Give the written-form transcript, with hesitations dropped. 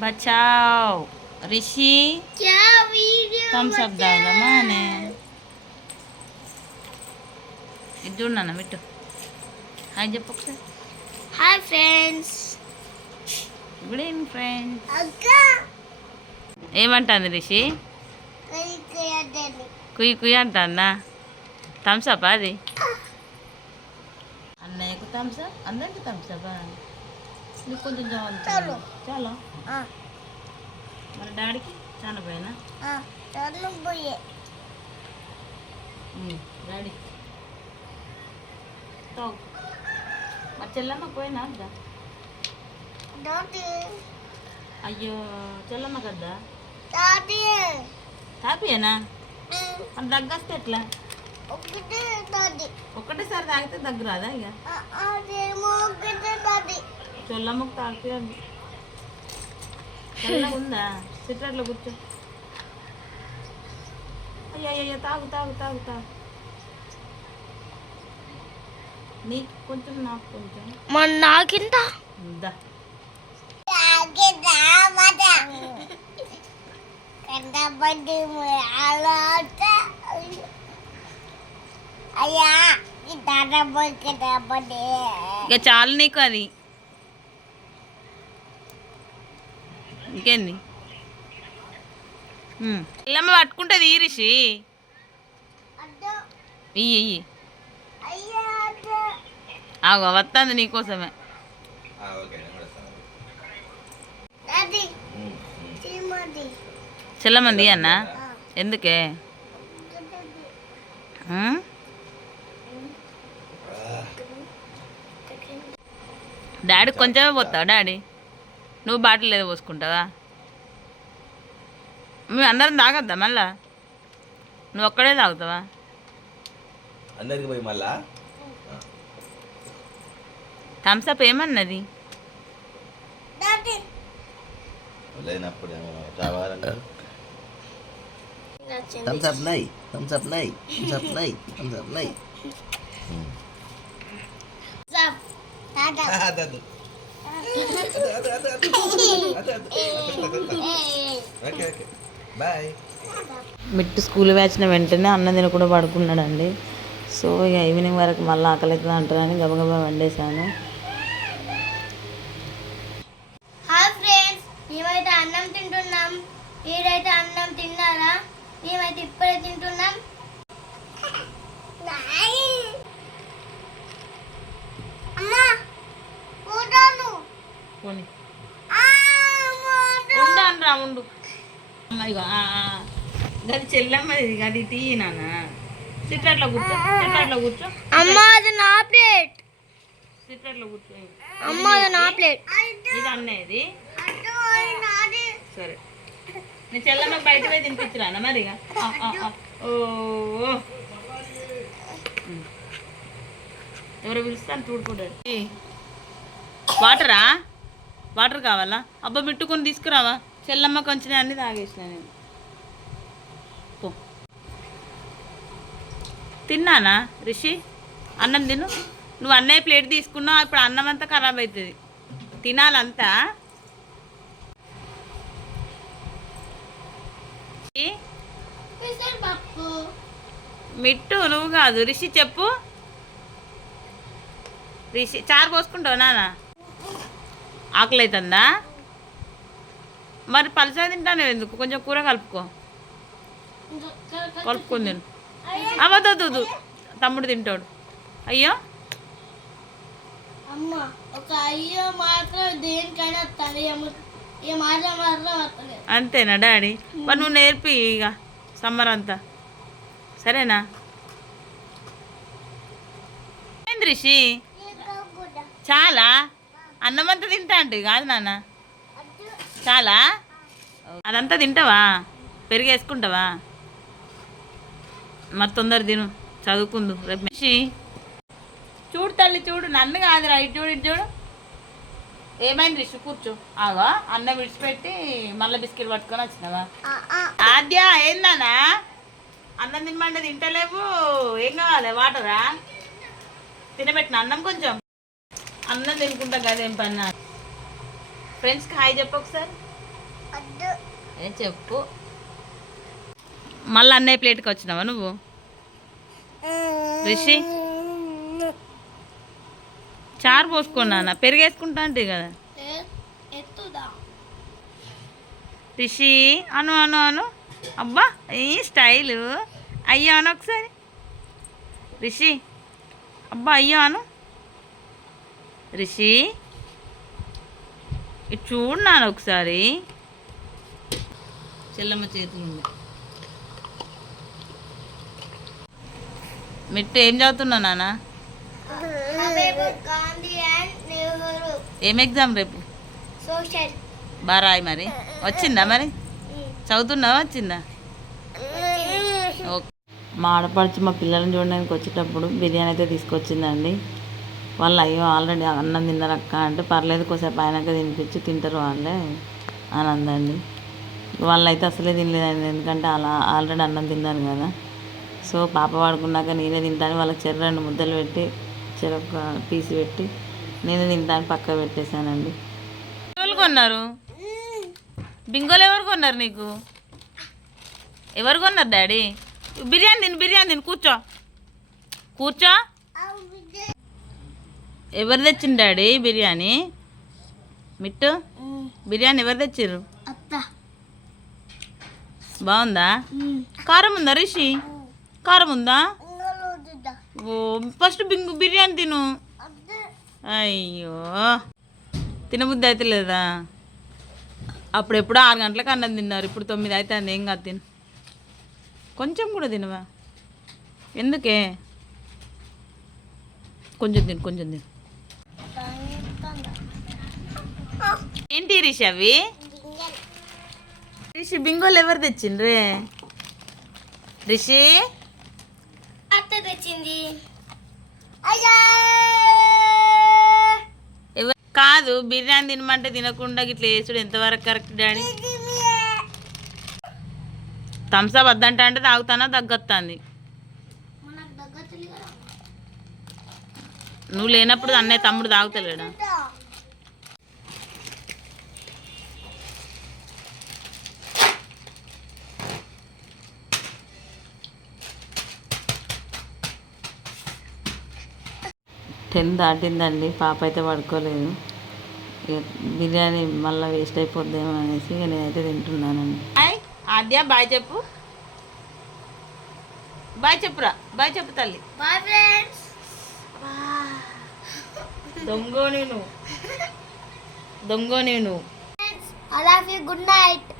बचाओ ऋषि क्या video Thums up दादा माने ఇది చూడన్నా మిట్టు హాయ్ చెప్పు ఒకసారి hi friends good evening friends अक्का ఏమంటుంది రిషి कहीं गया देने కుయ్యి కుయ్యి అంటుందా థమ్స్ అప్ అది అన్నయ్యకు థమ్స్ అప్ అందరికి థమ్స్ అప్ నీకు కొంచెం చాలు. చాలా हाँ మరి డాడీకి చాలా పోయినా हाँ चलो बोलिए డాడీ తాగు మరి చెల్లమ్మ పోయినా అద్దా दादी అయ్యో చెల్లమ్మ కద్దా दादी తాపియేనా మరి దగ్గస్తే ఎట్లా ఒకటే दादी ఒక్కటేసారి తాగితే దగ్గర రాదా ఇక అదేమో ఒకటే दादी చెల్లమ్మకు తాగితే చల్లగా ఉందా సిట్రాట్లో కూర్చో అయ్యో అయ్యో తాగు తాగు తాగు తాగు నీకు కొంచెం నాకు కొంచెం మన నాకింత దా అయ్యా ఇక చాలు నీకు అది ఇంకేంది ఇల్లమ్మ పట్టుకుంటుంది ఈ రిషి ఇయ్యి ఇయ్యి ఆగో వస్తుంది నీకోసమే చెల్లమంది అన్న ఎందుకే డాడీ కొంచెమే పోతావా డాడీ నువ్వు బాటిల్ ఏదో పోసుకుంటావా మేము అందరం తాగద్దా మళ్ళా నువ్వు ఒక్కడే తాగుతావా అందరికి పోయి మళ్ళా థమ్స్అప్ ఏమన్నది లేనప్పుడు థమ్స్అప్ నై థమ్స్అప్ నై థమ్స్అప్ నై థమ్స్అప్ నై బాయ్ మిట్టు స్కూల్ వేసిన వెంటనే అన్నం తినకుండా పడుకున్నాడండి. సో ఇక ఈవినింగ్ వరకు మళ్ళీ ఆకలి అవుతుంది అంటారని గబగబా వండేసాను. హాయ్ ఫ్రెండ్స్, మేమైతే అన్నం తింటున్నాం. మీరైతే అన్నం తిన్నారా? మేమైతే ఇప్పుడే తింటున్నాం. అమ్మా పోతాను. పోనీ ఉండు రా ఉండు. గది చెల్లమ్మది గది టీ నాన్న. సిట్రాట్లో కూర్చో, సిట్రాట్లో కూర్చో. అమ్మా అది నా ప్లేట్. సిట్రాట్లో కూర్చో. అమ్మా అది నా ప్లేట్. ఇది అన్నది. సరే నీ చెల్లమ్మకి బయట పోయి తినిపించరానా మరి ఇక. ఓ ఎవరో పిలుస్తాను చూడుకుంటాడు. వాటరా? వాటర్ కావాలా? అబ్బా పెట్టుకొని తీసుకురావా. చెల్లమ్మ కొంచెం అన్నీ తాగేసిన నేను. పో తిన్నానా రిషి? అన్నం తిను. నువ్వు అన్నయ్య ప్లేట్ తీసుకున్నావు, ఇప్పుడు అన్నం అంతా ఖరాబ్ అవుతుంది. తినాలంతా. మిట్టు నువ్వు కాదు రిషి చెప్పు. రిషి చారు పోసుకుంటావు నాన్న? ఆకలి అవుతుందా? మరి పలసగా తింటాను ఎందుకు? కొంచెం కూర కలుపుకో. కలుపుకొని తిను. అవద్దు, తమ్ముడు తింటాడు. అయ్యో అమ్మ ఒక అయ్యో మాత్రం దేనికైనా అంతేనా డాడీ? మరి నువ్వు నేర్పి ఇక సమ్మర్ అంతా. సరేనా? ఏంది రిషి చాలా అన్నమంతా తింటా అంటే కాదు నాన్న. చాలా అదంతా తింటావా? పెరిగి వేసుకుంటావా? మరి తొందర తిను, చదువుకుందు రేపు. రిషి చూడు తల్లి చూడు, నన్ను కాదురా, ఇటు చూడు ఇటు చూడు. ఏమైంది రిషి? కూర్చో. ఆగా అన్నం విడిచిపెట్టి మళ్ళీ బిస్కెట్ పట్టుకొని వచ్చినావా? ఆద్య ఏందన్నా? అన్నం తినమంటే తింటలేవు. ఏం కావాలి? వాటరా? తినబెట్టిన అన్నం కొంచెం. అన్నం తినుకుంటా కదా ఏం పన్నా. ఫ్రెండ్స్కి హాయ్ చెప్పు ఒకసారి. ఏ చెప్పు. మళ్ళీ అన్నయ్య ప్లేట్కి వచ్చినావా నువ్వు? రిషి చారు పోసుకున్నా, పెరిగేసుకుంటా అంటే కదా. ఎత్తుదా రిషి అను అను అను. అబ్బా ఈ స్టైలు. అయ్యో అను ఒకసారి. రిషి అబ్బా అయ్యో అను. రిషి ఇటు చూడు నాన్న ఒకసారి. చెల్లమ్మ చేతులు ఉంది. మిట్టు ఏం చదువుతున్నా నాన్న? గాంధీ అండ్ నెహ్రూ ఏం ఎగ్జామ్ రేపు? సోషల్. బాగా రాయి మరి. వచ్చిందా మరి? చదువుతున్నావా? వచ్చిందా? ఓకే. మా ఆడపడుచు మా పిల్లల్ని చూడడానికి వచ్చేటప్పుడు బిర్యానీ అయితే తీసుకొచ్చిందండి. వాళ్ళు అయ్యో ఆల్రెడీ అన్నం తిన్నారక్క అంటే పర్లేదు కొద్దిసేపు అయినాక తినిపించి తింటారు వాళ్ళే అని అందండి. వాళ్ళైతే అసలే తినలేదండి, ఎందుకంటే అలా ఆల్రెడీ అన్నం తిన్నారు కదా. సో పాప పడుకున్నాక నేనే తింటాను, వాళ్ళకి చెర 2 ముద్దలు పెట్టి చెరొక పీసి పెట్టి నేనే తింటాను పక్క పెట్టేశానండి. ఎవరు కొన్నారు బింగోలు? ఎవరు కొన్నారు నీకు? ఎవరు కొన్నారు డాడీ? బిర్యానీ తిని కూర్చో కూర్చో. ఎవరు తెచ్చింది డాడీ బిర్యానీ? మిట్టు బిర్యానీ ఎవరు తెచ్చిర్రు? బాగుందా? కారం ఉందా రిషి? కారం ఉందా? ఓ ఫస్ట్ బిర్యానీ తిను. అయ్యో తినబుద్ధి అయితే లేదా? అప్పుడు ఎప్పుడో 6 గంటలకు అన్నం తిన్నారు, ఇప్పుడు 9 అయితే అది ఏం కాదు. తిను, కొంచెం కూడా తినవా? ఎందుకే? కొంచెం తిను. ఏంటి రిషి అవి? రిషి బింగోలు ఎవరు తెచ్చిండ్రే? రిషి అత్త తెచ్చింది. ఎవరు కాదు, బిర్యానీ తినమంటే తినకుండా ఇట్లా వేసుడు ఎంతవరకు కరెక్ట్ డాడీ? థమ్స్అప్ వద్దంట అంటే తాగుతానా తగ్గొస్తుంది. నువ్వు లేనప్పుడు అన్నయ్య తమ్ముడు తాగుతలేడా? టెన్ దాటిందండి, పాప అయితే పడుకోలేదు. ఇక బిర్యానీ మళ్ళీ వేస్ట్ అయిపోద్దేమో అనేసి ఇక నేనైతే తింటున్నానండి. హాయ్ ఆద్య, బాయ్ చెప్పు. బాయ్ చెప్పురా. బాయ్ చెప్పు తల్లి. Bye friends. దొంగో నేను. I love you. Good night.